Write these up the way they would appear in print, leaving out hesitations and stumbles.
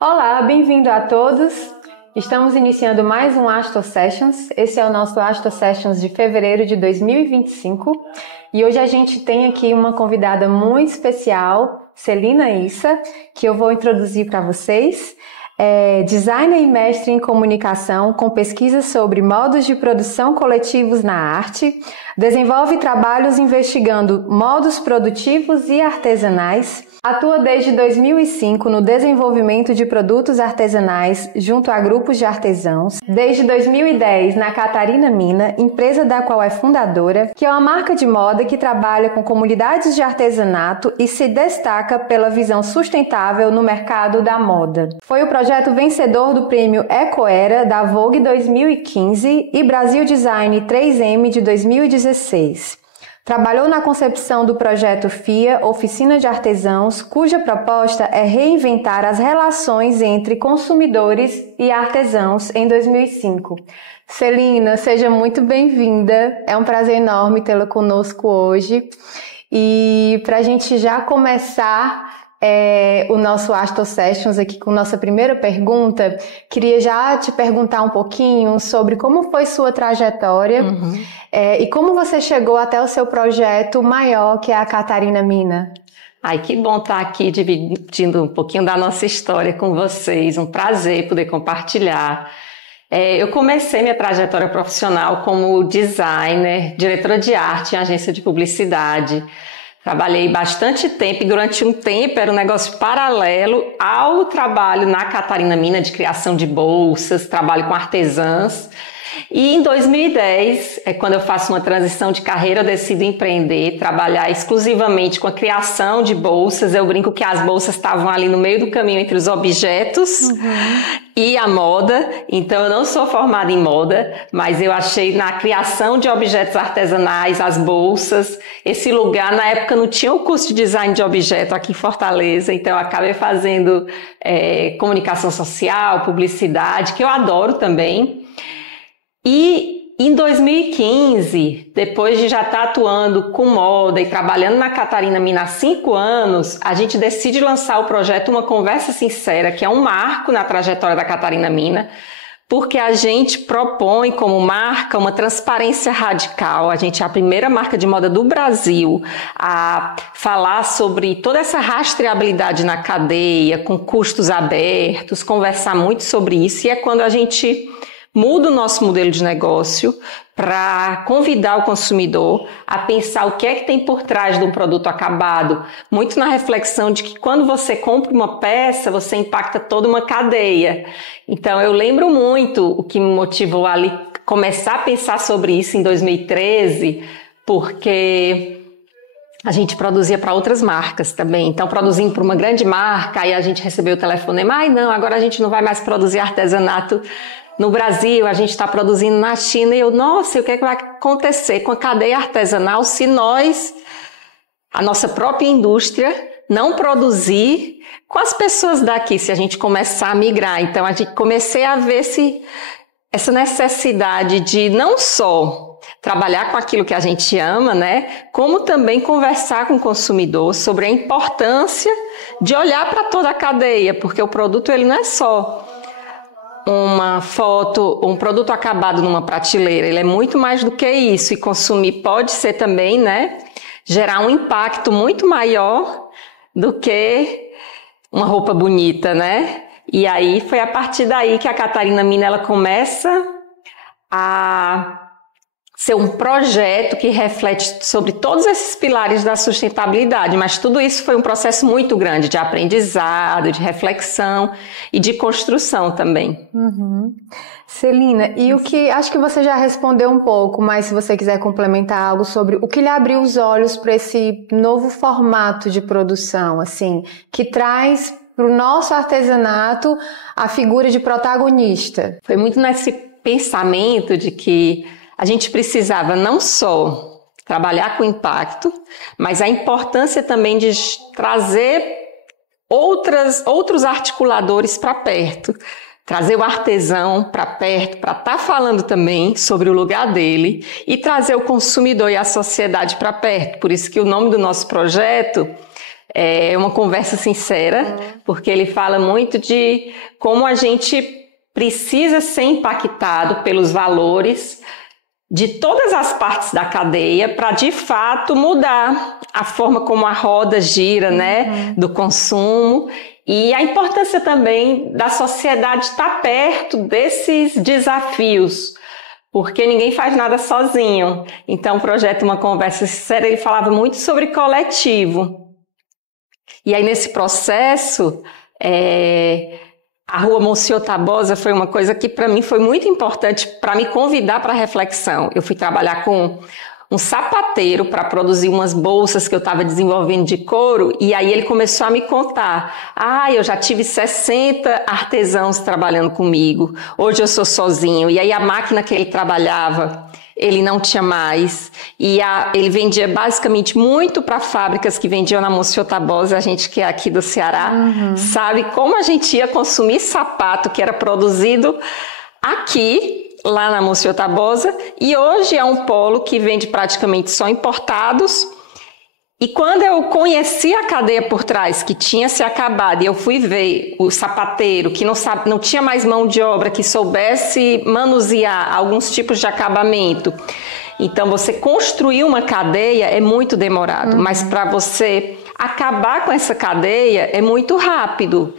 Olá, bem-vindo a todos. Estamos iniciando mais um Astor Sessions. Esse é o nosso Astor Sessions de fevereiro de 2025 e hoje a gente tem aqui uma convidada muito especial, Celina Issa, que eu vou introduzir para vocês. É designer e mestre em comunicação com pesquisas sobre modos de produção coletivos na arte, desenvolve trabalhos investigando modos produtivos e artesanais, atua desde 2005 no desenvolvimento de produtos artesanais junto a grupos de artesãos. Desde 2010 na Catarina Mina, empresa da qual é fundadora, que é uma marca de moda que trabalha com comunidades de artesanato e se destaca pela visão sustentável no mercado da moda. Foi o projeto vencedor do prêmio Ecoera da Vogue 2015 e Brasil Design 3M de 2016. Trabalhou na concepção do projeto FIA, Oficina de Artesãos, cuja proposta é reinventar as relações entre consumidores e artesãos em 2005. Celina, seja muito bem-vinda. É um prazer enorme tê-la conosco hoje. E para a gente já começar o nosso Astor Sessions aqui com nossa primeira pergunta, queria já te perguntar um pouquinho sobre como foi sua trajetória e como você chegou até o seu projeto maior, que é a Catarina Mina. Ai, que bom estar aqui dividindo um pouquinho da nossa história com vocês, um prazer poder compartilhar. Eu comecei minha trajetória profissional como designer, diretora de arte em agência de publicidade. Trabalhei bastante tempo e durante um tempo era um negócio paralelo ao trabalho na Catarina Mina de criação de bolsas, trabalho com artesãs. E em 2010, quando eu faço uma transição de carreira, eu decido empreender, trabalhar exclusivamente com a criação de bolsas. Eu brinco que as bolsas estavam ali no meio do caminho entre os objetos e a moda. Então eu não sou formada em moda, mas eu achei na criação de objetos artesanais, as bolsas, esse lugar, na época não tinha o curso de design de objeto aqui em Fortaleza, então eu acabei fazendo comunicação social, publicidade, que eu adoro também. E em 2015, depois de já estar atuando com moda e trabalhando na Catarina Mina há 5 anos, a gente decide lançar o projeto Uma Conversa Sincera, que é um marco na trajetória da Catarina Mina, porque a gente propõe como marca uma transparência radical. A gente é a primeira marca de moda do Brasil a falar sobre toda essa rastreabilidade na cadeia, com custos abertos, conversar muito sobre isso, e é quando a gente muda o nosso modelo de negócio para convidar o consumidor a pensar o que é que tem por trás de um produto acabado, muito na reflexão de que quando você compra uma peça, você impacta toda uma cadeia. Então eu lembro muito o que me motivou ali começar a pensar sobre isso em 2013, porque a gente produzia para outras marcas também. Então, produzindo para uma grande marca, aí a gente recebeu o telefonema, não, agora a gente não vai mais produzir artesanato no Brasil, a gente está produzindo na China. E eu, nossa, o que é que vai acontecer com a cadeia artesanal se nós, a nossa própria indústria, não produzir com as pessoas daqui, se a gente começar a migrar? Então, a gente comecei a ver essa necessidade de não só trabalhar com aquilo que a gente ama, né, como também conversar com o consumidor sobre a importância de olhar para toda a cadeia, porque o produto ele não é só uma foto, um produto acabado numa prateleira, ele é muito mais do que isso, e consumir pode ser também, né, gerar um impacto muito maior do que uma roupa bonita, né? E aí foi a partir daí que a Catarina Mina ela começa a ser um projeto que reflete sobre todos esses pilares da sustentabilidade, mas tudo isso foi um processo muito grande de aprendizado, de reflexão e de construção também. Celina, e o que, acho que você já respondeu um pouco, mas se você quiser complementar algo sobre o que lhe abriu os olhos para esse novo formato de produção, assim, que traz para o nosso artesanato a figura de protagonista. Foi muito nesse pensamento de que a gente precisava não só trabalhar com impacto, mas a importância também de trazer outros articuladores para perto, trazer o artesão para perto, para estar falando também sobre o lugar dele e trazer o consumidor e a sociedade para perto. Por isso que o nome do nosso projeto É uma conversa sincera, porque ele fala muito de como a gente precisa ser impactado pelos valores de todas as partes da cadeia para, de fato, mudar a forma como a roda gira, né, do consumo, e a importância também da sociedade estar perto desses desafios, porque ninguém faz nada sozinho. Então, o projeto Uma Conversa Sincera, ele falava muito sobre coletivo. E aí, nesse processo, a Rua Monsenhor Tabosa foi uma coisa que para mim foi muito importante para me convidar para a reflexão. Eu fui trabalhar com um sapateiro para produzir umas bolsas que eu estava desenvolvendo de couro, e aí ele começou a me contar: eu já tive 60 artesãos trabalhando comigo, hoje eu sou sozinho. E aí a máquina que ele trabalhava, ele não tinha mais, e ele vendia basicamente muito para fábricas que vendiam na Monsenhor Tabosa. A gente que é aqui do Ceará sabe como a gente ia consumir sapato que era produzido aqui, lá na Monsenhor Tabosa, e hoje é um polo que vende praticamente só importados. E quando eu conheci a cadeia por trás, que tinha se acabado, e eu fui ver o sapateiro, que não tinha mais mão de obra, que soubesse manusear alguns tipos de acabamento. Então, você construir uma cadeia é muito demorado, mas para você acabar com essa cadeia é muito rápido.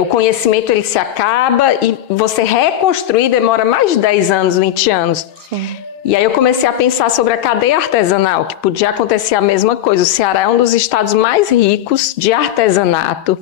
O conhecimento ele se acaba e você reconstruir demora mais de 10 anos, 20 anos. Sim. E aí eu comecei a pensar sobre a cadeia artesanal, que podia acontecer a mesma coisa. O Ceará é um dos estados mais ricos de artesanato.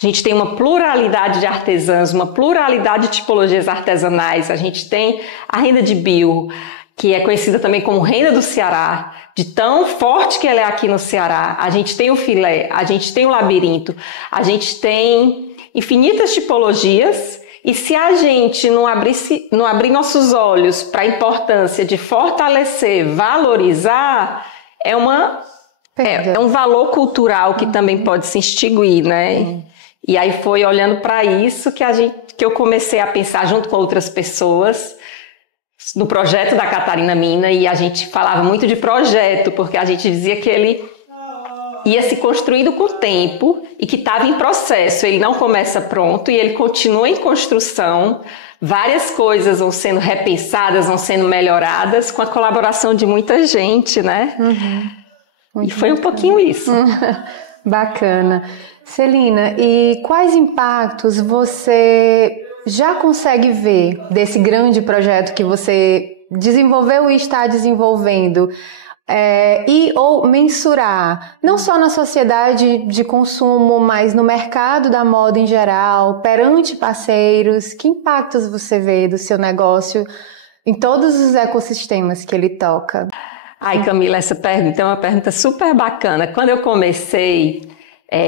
A gente tem uma pluralidade de artesãos, uma pluralidade de tipologias artesanais. A gente tem a renda de bio, que é conhecida também como renda do Ceará, de tão forte que ela é aqui no Ceará. A gente tem o filé, a gente tem o labirinto, a gente tem infinitas tipologias. E se a gente não abrir nossos olhos para a importância de fortalecer, valorizar, é um valor cultural que também pode se extinguir, né? E aí foi olhando para isso que eu comecei a pensar junto com outras pessoas no projeto da Catarina Mina, e a gente falava muito de projeto, porque a gente dizia que ele ia se construindo com o tempo e que estava em processo. Ele não começa pronto e ele continua em construção. Várias coisas vão sendo repensadas, vão sendo melhoradas com a colaboração de muita gente, né? E foi um pouquinho isso. Bacana. Celina, e quais impactos você já consegue ver desse grande projeto que você desenvolveu e está desenvolvendo? Ou mensurar, não só na sociedade de consumo, mas no mercado da moda em geral, perante parceiros. Que impactos você vê do seu negócio em todos os ecossistemas que ele toca? Ai, Camila, essa pergunta é uma pergunta super bacana. Quando eu comecei,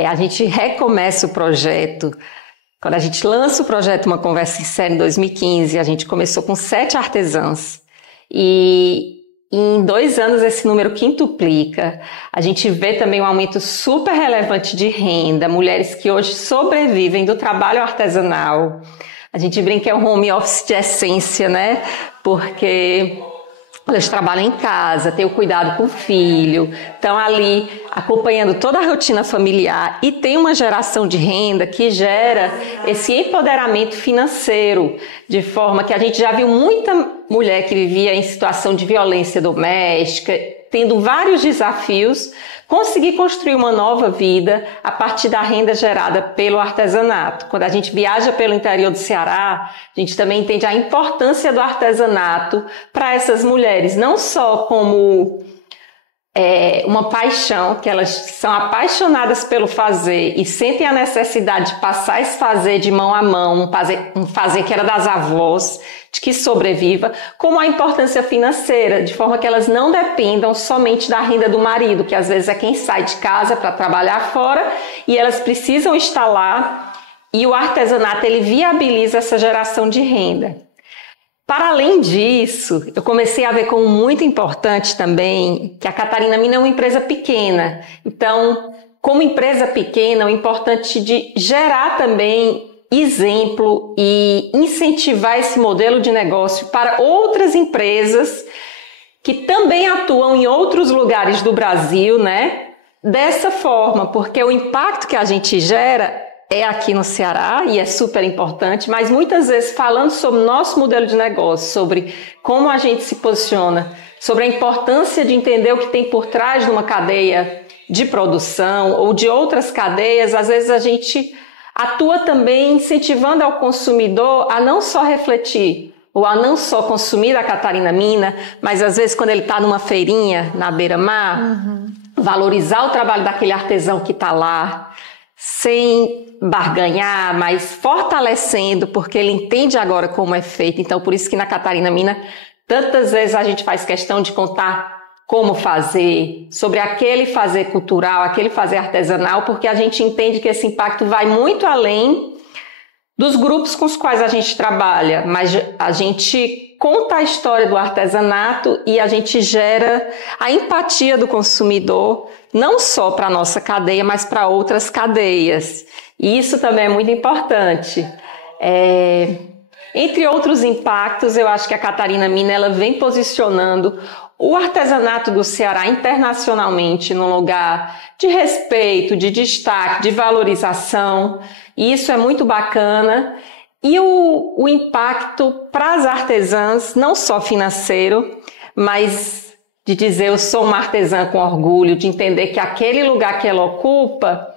a gente recomeça o projeto. Quando a gente lança o projeto Uma Conversa Sincera em 2015, a gente começou com 7 artesãs. E em 2 anos esse número quintuplica. A gente vê também um aumento super relevante de renda, mulheres que hoje sobrevivem do trabalho artesanal. A gente brinca que é um home office de essência, né? Porque elas trabalham em casa, têm o cuidado com o filho, estão ali acompanhando toda a rotina familiar e tem uma geração de renda que gera esse empoderamento financeiro, de forma que a gente já viu muita mulher que vivia em situação de violência doméstica, tendo vários desafios, conseguir construir uma nova vida a partir da renda gerada pelo artesanato. Quando a gente viaja pelo interior do Ceará, a gente também entende a importância do artesanato para essas mulheres, não só como uma paixão, que elas são apaixonadas pelo fazer e sentem a necessidade de passar esse fazer de mão a mão, um fazer que era das avós, de que sobreviva, como a importância financeira, de forma que elas não dependam somente da renda do marido, que às vezes é quem sai de casa para trabalhar fora e elas precisam estar lá, e o artesanato ele viabiliza essa geração de renda. Para além disso, eu comecei a ver como muito importante também que a Catarina Mina é uma empresa pequena. Então, como empresa pequena, o importante de gerar também exemplo e incentivar esse modelo de negócio para outras empresas que também atuam em outros lugares do Brasil, né? dessa forma, porque o impacto que a gente gera é aqui no Ceará e é super importante, mas muitas vezes falando sobre o nosso modelo de negócio, sobre como a gente se posiciona, sobre a importância de entender o que tem por trás de uma cadeia de produção ou de outras cadeias, às vezes a gente atua também incentivando ao consumidor a não só refletir ou a não só consumir a Catarina Mina, mas às vezes quando ele está numa feirinha na beira-mar, valorizar o trabalho daquele artesão que está lá, sem barganhar, mas fortalecendo, porque ele entende agora como é feito. Então, por isso que na Catarina Mina, tantas vezes a gente faz questão de contar como fazer, sobre aquele fazer cultural, aquele fazer artesanal, porque a gente entende que esse impacto vai muito além dos grupos com os quais a gente trabalha, mas a gente conta a história do artesanato e a gente gera a empatia do consumidor, não só para a nossa cadeia, mas para outras cadeias. E isso também é muito importante. Entre outros impactos, eu acho que a Catarina Mina ela vem posicionando o artesanato do Ceará internacionalmente num lugar de respeito, de destaque, de valorização. E isso é muito bacana. E o impacto para as artesãs, não só financeiro, mas de dizer eu sou uma artesã com orgulho, de entender que aquele lugar que ela ocupa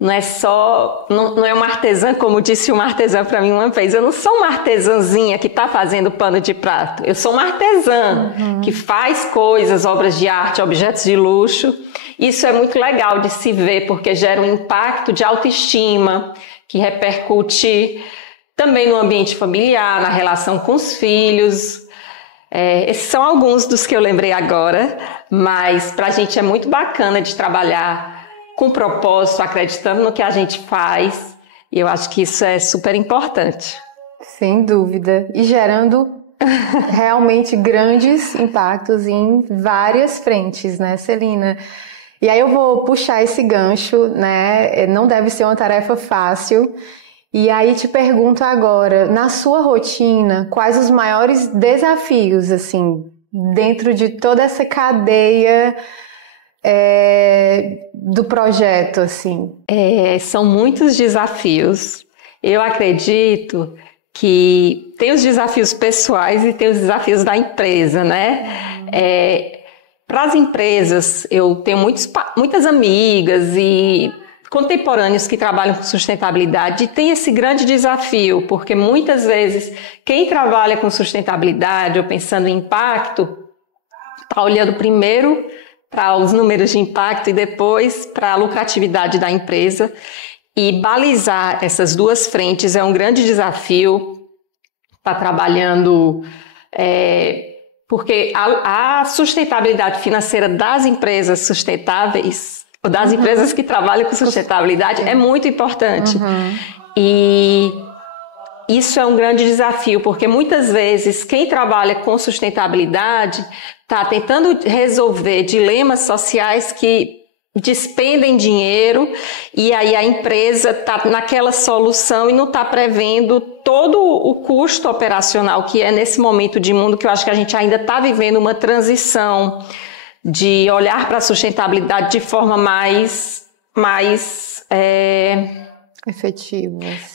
não é só, não é uma artesã, como disse uma artesã para mim uma vez, eu não sou uma artesãzinha que está fazendo pano de prato, eu sou uma artesã que faz coisas, obras de arte, objetos de luxo. Isso é muito legal de se ver, porque gera um impacto de autoestima, que repercute também no ambiente familiar, na relação com os filhos. Esses são alguns dos que eu lembrei agora, mas para a gente é muito bacana de trabalhar com propósito, acreditando no que a gente faz, e eu acho que isso é super importante. Sem dúvida, e gerando realmente grandes impactos em várias frentes, né, Celina? E aí eu vou puxar esse gancho, né, não deve ser uma tarefa fácil, e aí te pergunto agora, na sua rotina, quais os maiores desafios, assim, dentro de toda essa cadeia do projeto, assim? São muitos desafios. Eu acredito que tem os desafios pessoais e tem os desafios da empresa, né? Para as empresas, eu tenho muitas amigas e contemporâneos que trabalham com sustentabilidade e tem esse grande desafio, porque muitas vezes quem trabalha com sustentabilidade ou pensando em impacto está olhando primeiro para os números de impacto e depois para a lucratividade da empresa. E balizar essas duas frentes é um grande desafio. Está trabalhando, porque a sustentabilidade financeira das empresas sustentáveis, ou das empresas que trabalham com sustentabilidade, é muito importante. E isso é um grande desafio, porque muitas vezes quem trabalha com sustentabilidade está tentando resolver dilemas sociais que despendem dinheiro, e aí a empresa está naquela solução e não está prevendo todo o custo operacional que é nesse momento de mundo, que eu acho que a gente ainda está vivendo uma transição de olhar para a sustentabilidade de forma mais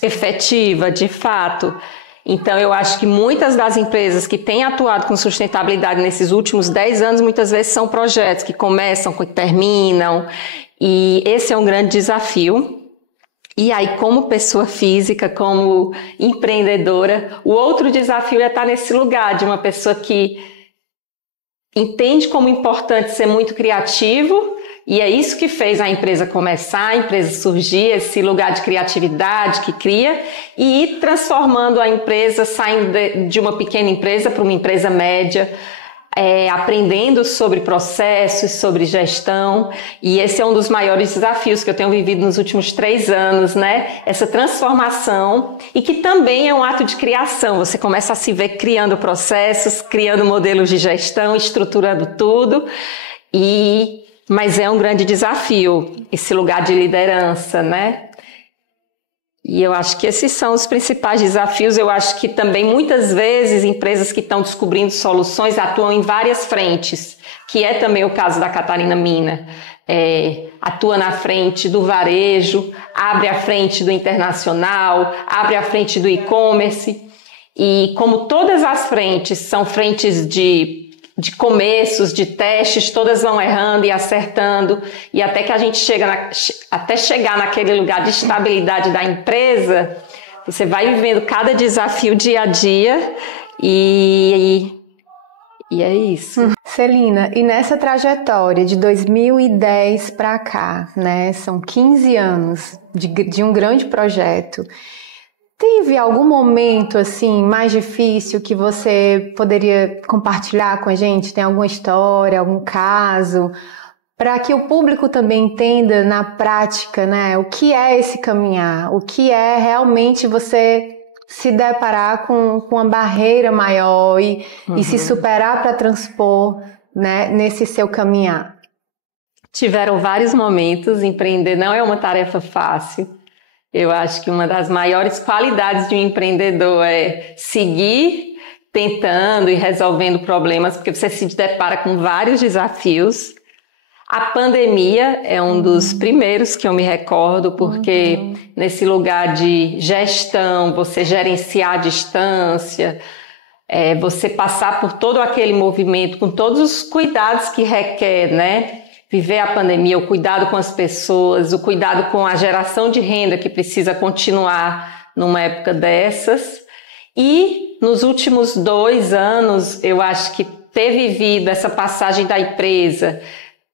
efetiva, de fato. Então, eu acho que muitas das empresas que têm atuado com sustentabilidade nesses últimos 10 anos, muitas vezes são projetos que começam, que terminam, e esse é um grande desafio. E aí, como pessoa física, como empreendedora, o outro desafio é estar nesse lugar de uma pessoa que entende como importante ser muito criativo, e é isso que fez a empresa começar, a empresa surgir, esse lugar de criatividade que cria, e ir transformando a empresa, saindo de uma pequena empresa para uma empresa média, aprendendo sobre processos, sobre gestão, e esse é um dos maiores desafios que eu tenho vivido nos últimos 3 anos, né? Essa transformação, e que também é um ato de criação. Você começa a se ver criando processos, criando modelos de gestão, estruturando tudo, mas é um grande desafio esse lugar de liderança, né? E eu acho que esses são os principais desafios. Eu acho que também muitas vezes empresas que estão descobrindo soluções atuam em várias frentes, que é também o caso da Catarina Mina. Atua na frente do varejo, abre a frente do internacional, abre a frente do e-commerce. E como todas as frentes são frentes de começos, de testes, todas vão errando e acertando, e até que a gente até chegar naquele lugar de estabilidade da empresa, você vai vivendo cada desafio dia a dia e é isso. Celina, e nessa trajetória de 2010 para cá, né, são 15 anos de um grande projeto. Teve algum momento assim mais difícil que você poderia compartilhar com a gente? Tem alguma história, algum caso, para que o público também entenda na prática, né, o que é esse caminhar, o que é realmente você se deparar com uma barreira maior e se superar para transpor, né, nesse seu caminhar? Tiveram vários momentos. Empreender não é uma tarefa fácil. Eu acho que uma das maiores qualidades de um empreendedor é seguir tentando e resolvendo problemas, porque você se depara com vários desafios. A pandemia é um dos primeiros que eu me recordo, porque nesse lugar de gestão, você gerenciar a distância, você passar por todo aquele movimento com todos os cuidados que requer, né? Viver a pandemia, o cuidado com as pessoas, o cuidado com a geração de renda que precisa continuar numa época dessas. E nos últimos 2 anos, eu acho que ter vivido essa passagem da empresa,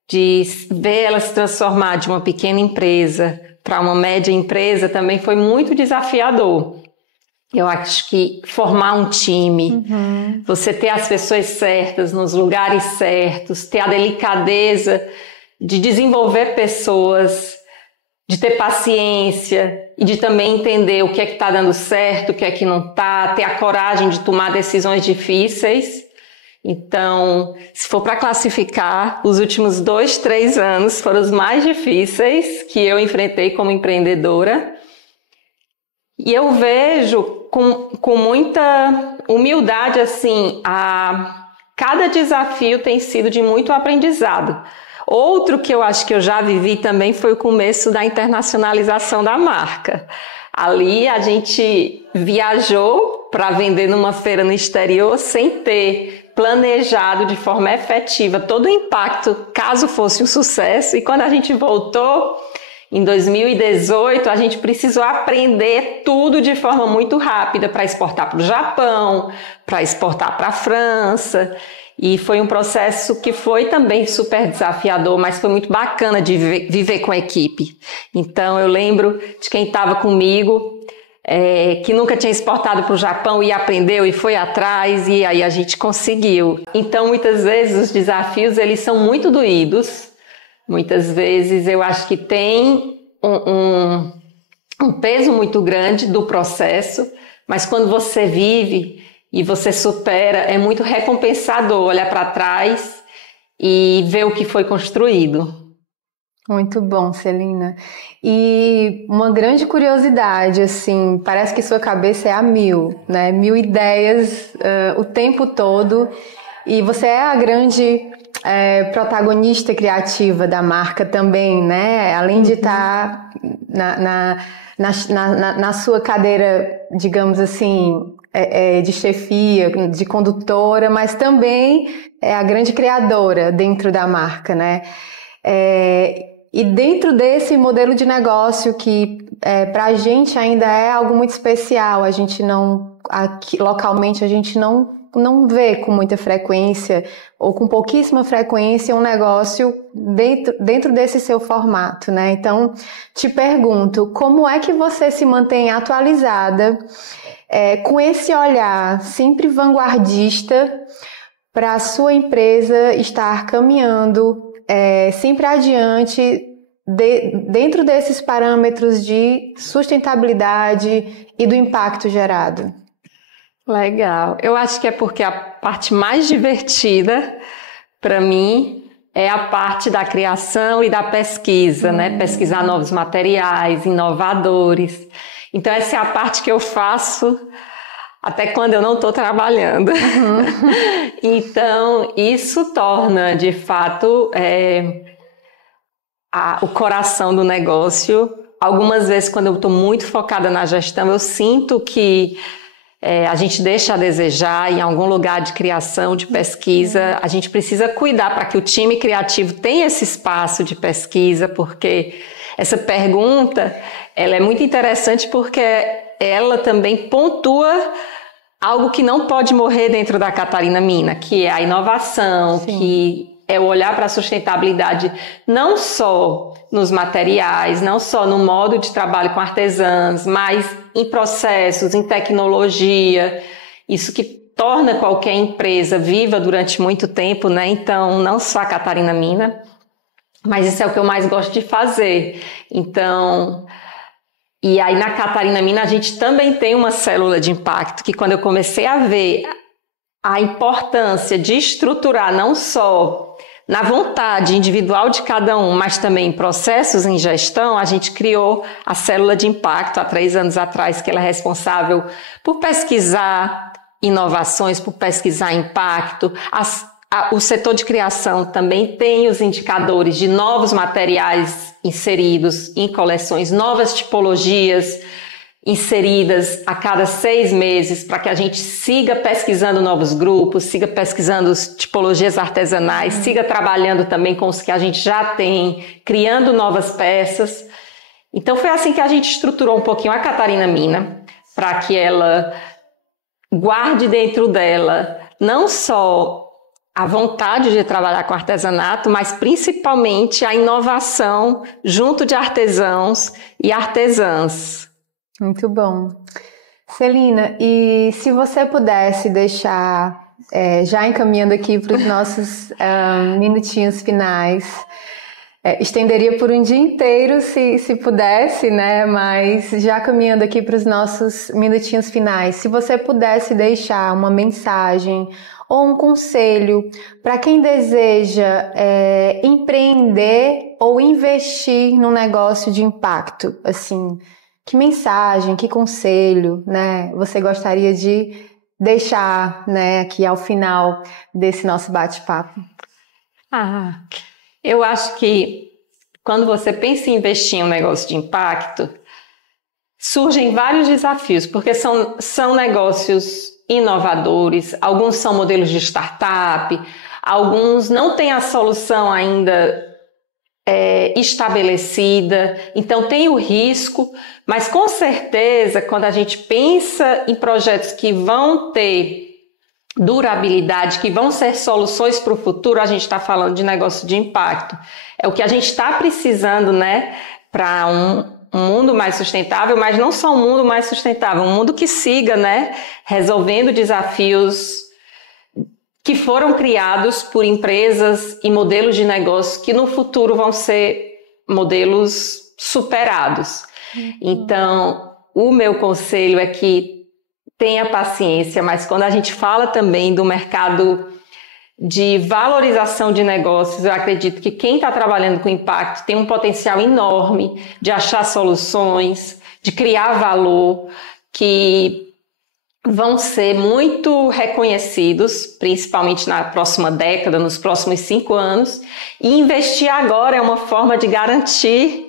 de ver ela se transformar de uma pequena empresa para uma média empresa, também foi muito desafiador. Eu acho que formar um time, você ter as pessoas certas, nos lugares certos, ter a delicadeza de desenvolver pessoas, de ter paciência e de também entender o que é que está dando certo, o que é que não está, ter a coragem de tomar decisões difíceis. Então, se for para classificar, os últimos 2, 3 anos foram os mais difíceis que eu enfrentei como empreendedora. E eu vejo com muita humildade, assim, cada desafio tem sido de muito aprendizado. Outro que eu acho que eu já vivi também foi o começo da internacionalização da marca. Ali a gente viajou para vender numa feira no exterior sem ter planejado de forma efetiva todo o impacto caso fosse um sucesso. E quando a gente voltou, em 2018, a gente precisou aprender tudo de forma muito rápida para exportar para o Japão, para exportar para a França. E foi um processo que foi também super desafiador, mas foi muito bacana de viver com a equipe. Então eu lembro de quem estava comigo, que nunca tinha exportado para o Japão e aprendeu e foi atrás, e aí a gente conseguiu. Então muitas vezes os desafios eles são muito doídos. Muitas vezes eu acho que tem um peso muito grande do processo, mas quando você vive e você supera, é muito recompensador olhar para trás e ver o que foi construído. Muito bom, Celina. E uma grande curiosidade, assim, parece que sua cabeça é a mil, né? 1000 ideias o tempo todo, e você é a grande protagonista criativa da marca também, né? Além de estar na sua cadeira, digamos assim, de chefia, de condutora, mas também é a grande criadora dentro da marca, né? E dentro desse modelo de negócio que para a gente ainda é algo muito especial, a gente não, aqui, localmente a gente não vê com muita frequência ou com pouquíssima frequência um negócio dentro desse seu formato, né? Então, te pergunto, como é que você se mantém atualizada com esse olhar sempre vanguardista para a sua empresa estar caminhando sempre adiante dentro desses parâmetros de sustentabilidade e do impacto gerado? Legal. Eu acho que é porque a parte mais divertida para mim é a parte da criação e da pesquisa, né? Pesquisar novos materiais, inovadores. Então, essa é a parte que eu faço até quando eu não estou trabalhando. Então, isso torna, de fato, o coração do negócio. Algumas vezes, quando eu estou muito focada na gestão, eu sinto que a gente deixa a desejar em algum lugar de criação, de pesquisa. A gente precisa cuidar para que o time criativo tenha esse espaço de pesquisa, porque essa pergunta ela é muito interessante porque ela também pontua algo que não pode morrer dentro da Catarina Mina, que é a inovação, Sim. que é o olhar para a sustentabilidade não só nos materiais, não só no modo de trabalho com artesãs, mas em processos, em tecnologia, isso que torna qualquer empresa viva durante muito tempo, né? Então, não só a Catarina Mina, mas isso é o que eu mais gosto de fazer. Então, e aí na Catarina Mina a gente também tem uma célula de impacto, que quando eu comecei a ver a importância de estruturar não só na vontade individual de cada um, mas também em processos em gestão, a gente criou a célula de impacto há 3 anos atrás, que ela é responsável por pesquisar inovações, por pesquisar impacto. O setor de criação também tem os indicadores de novos materiais inseridos em coleções, novas tipologias inseridas a cada 6 meses, para que a gente siga pesquisando novos grupos, siga pesquisando tipologias artesanais, siga trabalhando também com os que a gente já tem, criando novas peças. Então foi assim que a gente estruturou um pouquinho a Catarina Mina, para que ela guarde dentro dela não só a vontade de trabalhar com artesanato, mas principalmente a inovação junto de artesãos e artesãs. Muito bom. Celina, e se você pudesse deixar, já encaminhando aqui para os nossos minutinhos finais, estenderia por um dia inteiro se pudesse, né? Mas já caminhando aqui para os nossos minutinhos finais, se você pudesse deixar uma mensagem ou um conselho para quem deseja empreender ou investir num negócio de impacto, assim, que mensagem, que conselho, né, você gostaria de deixar, né, aqui ao final desse nosso bate-papo? Eu acho que quando você pensa em investir em um negócio de impacto, surgem vários desafios, porque são negócios inovadores, alguns são modelos de startup, alguns não têm a solução ainda estabelecida, então tem o risco, mas com certeza quando a gente pensa em projetos que vão ter durabilidade, que vão ser soluções para o futuro, a gente está falando de negócio de impacto. É o que a gente está precisando, né, para um mundo mais sustentável, mas não só um mundo mais sustentável, um mundo que siga, né, resolvendo desafios que foram criados por empresas e modelos de negócio que no futuro vão ser modelos superados. Então, o meu conselho é que tenha paciência, mas quando a gente fala também do mercado de valorização de negócios, eu acredito que quem está trabalhando com impacto tem um potencial enorme de achar soluções, de criar valor, que vão ser muito reconhecidos, principalmente na próxima década, nos próximos 5 anos, e investir agora é uma forma de garantir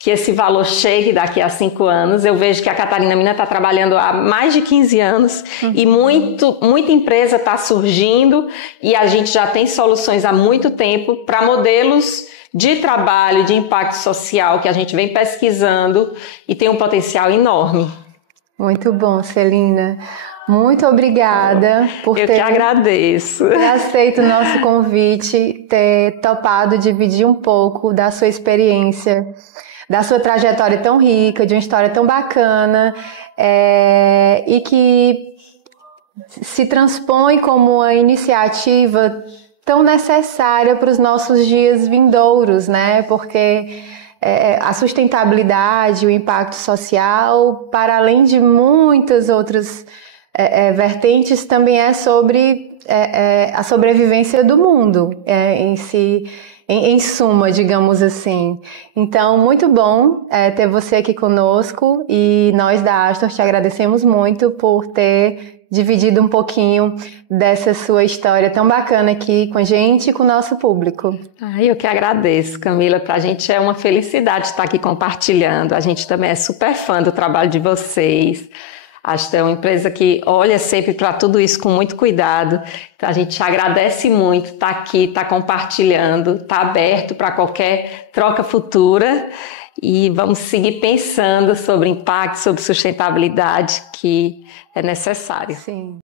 que esse valor chegue daqui a 5 anos. Eu vejo que a Catarina Mina está trabalhando há mais de 15 anos e muita empresa está surgindo e a gente já tem soluções há muito tempo para modelos de trabalho, de impacto social que a gente vem pesquisando e tem um potencial enorme. Muito bom, Celina. Muito obrigada por Eu que agradeço. ter aceito o nosso convite, ter topado dividir um pouco da sua experiência, da sua trajetória tão rica, de uma história tão bacana, e que se transpõe como uma iniciativa tão necessária para os nossos dias vindouros, né? Porque a sustentabilidade, o impacto social, para além de muitas outras vertentes, também é sobre a sobrevivência do mundo em si. em suma, digamos assim. Então, muito bom ter você aqui conosco e nós da Astor te agradecemos muito por ter dividido um pouquinho dessa sua história tão bacana aqui com a gente e com o nosso público. Eu que agradeço, Camila. Para a gente é uma felicidade estar aqui compartilhando. A gente também é super fã do trabalho de vocês. Acho que é uma empresa que olha sempre para tudo isso com muito cuidado. Então, a gente agradece muito estar aqui, estar compartilhando, estar aberto para qualquer troca futura. E vamos seguir pensando sobre impacto, sobre sustentabilidade, que é necessário. Sim.